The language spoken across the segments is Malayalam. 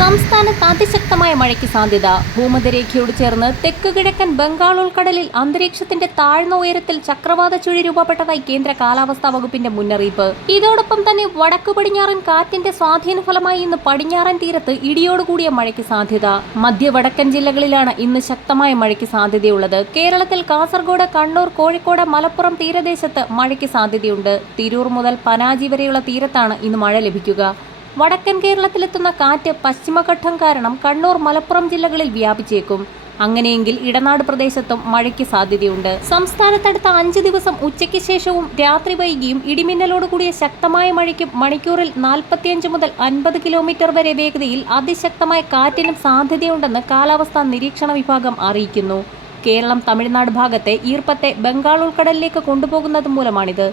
സംസ്ഥാനത്ത് അതിശക്തമായ മഴയ്ക്ക് സാധ്യത. ഭൂമധ്യരേഖയോട് ചേർന്ന് തെക്ക് കിഴക്കൻ ബംഗാൾ ഉൾക്കടലിൽ അന്തരീക്ഷത്തിന്റെ താഴ്ന്ന ഉയരത്തിൽ ചക്രവാത ചുഴി രൂപപ്പെട്ടതായി കേന്ദ്ര കാലാവസ്ഥാ വകുപ്പിന്റെ മുന്നറിയിപ്പ്. ഇതോടൊപ്പം തന്നെ വടക്കു പടിഞ്ഞാറൻ കാറ്റിന്റെ സ്വാധീന ഫലമായി ഇന്ന് പടിഞ്ഞാറൻ തീരത്ത് ഇടിയോടുകൂടിയ മഴയ്ക്ക് സാധ്യത. മധ്യ വടക്കൻ ജില്ലകളിലാണ് ഇന്ന് ശക്തമായ മഴയ്ക്ക് സാധ്യതയുള്ളത്. കേരളത്തിൽ കാസർഗോഡ്, കണ്ണൂർ, കോഴിക്കോട്, മലപ്പുറം തീരദേശത്ത് മഴയ്ക്ക് സാധ്യതയുണ്ട്. തിരൂർ മുതൽ പനാജി വരെയുള്ള തീരത്താണ് ഇന്ന് മഴ ലഭിക്കുക. വടക്കൻ കേരളത്തിലെത്തുന്ന കാറ്റ് പശ്ചിമഘട്ടം കാരണം കണ്ണൂർ, മലപ്പുറം ജില്ലകളിൽ വ്യാപിച്ചേക്കും. അങ്ങനെയെങ്കിൽ ഇടനാട് പ്രദേശത്തും മഴയ്ക്ക് സാധ്യതയുണ്ട്. സംസ്ഥാനത്തടുത്ത 5 ദിവസം ഉച്ചയ്ക്ക് ശേഷവും രാത്രി വൈകിയും ഇടിമിന്നലോടുകൂടിയ ശക്തമായ മഴയ്ക്കും മണിക്കൂറിൽ 45 മുതൽ 50 കിലോമീറ്റർ വരെ വേഗതയിൽ അതിശക്തമായ കാറ്റിനും സാധ്യതയുണ്ടെന്ന് കാലാവസ്ഥാ നിരീക്ഷണ വിഭാഗം അറിയിക്കുന്നു. കേരളം, തമിഴ്നാട് ഭാഗത്തെ ഈർപ്പത്തെ ബംഗാൾ ഉൾക്കടലിലേക്ക് കൊണ്ടുപോകുന്നത് മൂലമാണിത്.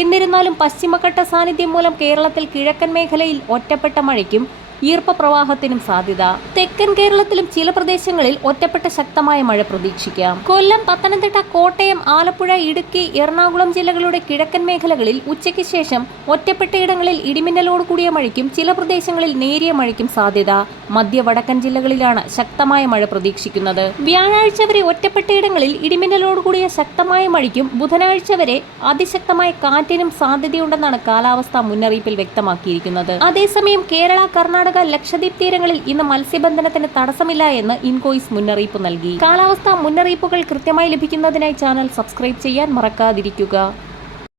എന്നിരുന്നാലും പശ്ചിമഘട്ട സാന്നിധ്യം മൂലം കേരളത്തിൽ കിഴക്കൻ മേഖലയിൽ ഒറ്റപ്പെട്ട മഴയ്ക്കും ഈർപ്പപ്രവാഹത്തിനും സാധ്യത. തെക്കൻ കേരളത്തിലും ചില പ്രദേശങ്ങളിൽ ഒറ്റപ്പെട്ട ശക്തമായ മഴ പ്രതീക്ഷിക്കാം. കൊല്ലം, പത്തനംതിട്ട, കോട്ടയം, ആലപ്പുഴ, ഇടുക്കി, എറണാകുളം ജില്ലകളുടെ കിഴക്കൻ മേഖലകളിൽ ഉച്ചയ്ക്ക് ശേഷം ഒറ്റപ്പെട്ടയിടങ്ങളിൽ ഇടിമിന്നലോട് കൂടിയ മഴയ്ക്കും ചില പ്രദേശങ്ങളിൽ നേരിയ മഴയ്ക്കും സാധ്യത. മധ്യ വടക്കൻ ജില്ലകളിലാണ് ശക്തമായ മഴ പ്രതീക്ഷിക്കുന്നത്. വ്യാഴാഴ്ച വരെ ഒറ്റപ്പെട്ടയിടങ്ങളിൽ ഇടിമിന്നലോട് കൂടിയ ശക്തമായ മഴയ്ക്കും ബുധനാഴ്ച വരെ അതിശക്തമായ കാറ്റിനും സാധ്യതയുണ്ടെന്നാണ് കാലാവസ്ഥാ മുന്നറിയിപ്പിൽ വ്യക്തമാക്കിയിരിക്കുന്നത്. അതേസമയം കേരള, കർണാടക, ലക്ഷദ്വീപ് തീരങ്ങളിൽ ഇന്ന് മത്സ്യബന്ധനത്തിന് തടസ്സമില്ല എന്ന് ഇൻകോയിസ് മുന്നറിയിപ്പ് നൽകി. കാലാവസ്ഥാ മുന്നറിയിപ്പുകൾ കൃത്യമായി ലഭിക്കുന്നതിനായി ചാനൽ സബ്സ്ക്രൈബ് ചെയ്യാൻ മറക്കാതിരിക്കുക.